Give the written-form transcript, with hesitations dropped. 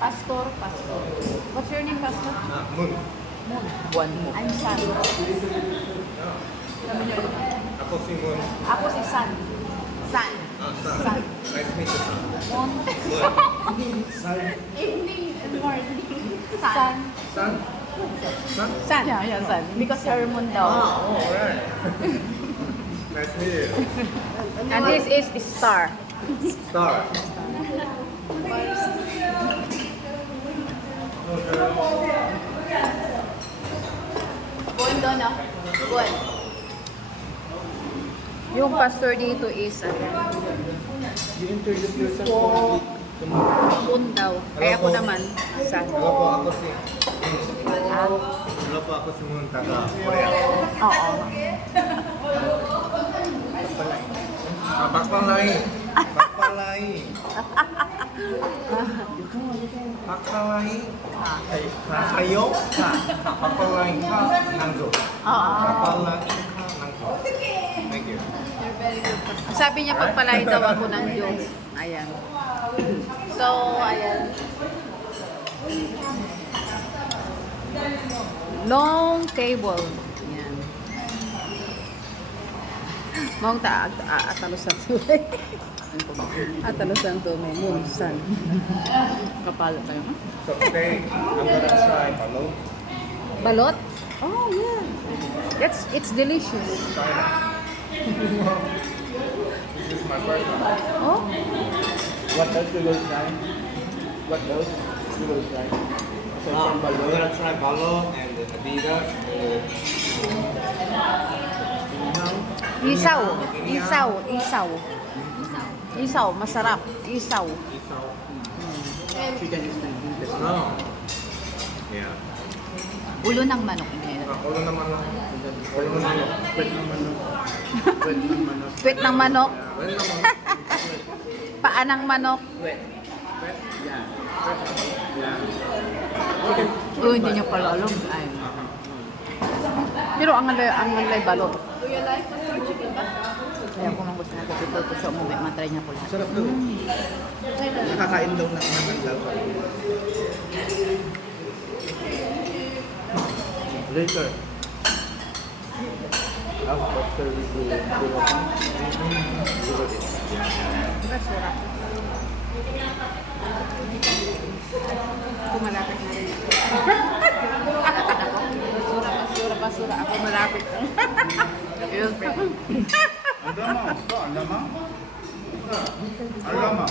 Pastor, Pastor. What's your name, Pastor? Moon. Moon. One mo. I'm San. Ako si Moon. Ako si San. San. San. San. Nice to meet you, San. Moon. San. Evening and morning. San. San? San? San. Yeah, San. Because you're Moon daw. Oh, alright. Nice to meet you. And this is Star. Star. Buwan doon, no? Buwan. Yung pastor dito is You introduce yourself to me. Moon daw. Ay ako naman. San. Hello po, ako si Ah, Hello po, ako si Moon, taga Korea. oo. Bakpalay. Bakpalay. Bakpalay. Kayo? Bakpalay ka nangzo. Oo. Bakpalay ka nangzo. Thank you. Sabi niya pagpalay daw ako ng Diyos. Ayan. So, ayan. Long table. Ayan. Mong atalusan to. Atalusan to may moon sun. Kapal tayo. So today, I'm gonna try balot. Balot? Oh yeah. It's delicious. Try that. This is my first one. Oh, What else you will try? What else you will try? So from We're balot. gonna try balot and Adidas and isaw. Isaw. Isaw. Isaw. Masarap. Isaw. isaw. Chicken is the best. No. Yeah. Ulo ng manok. Ulo naman lang. Ulo naman lang. Pwede naman no. Pwede naman no. Kwet ng manok. Ulo naman. Paa ng manok. Wet. Wet. Yeah. Yeah. Oh, hindi niyo pala alam. Ay. Pero ang alay balot. Do you like Pastor chicken ba? Kaya kung ang gusto natin dito, gusto mo, matry niya po lahat. Sarap daw. Nakakain daw ng naman daw. Later. After we do Ako malapit na rin. Basura. Ako malapit. Alama. Alama.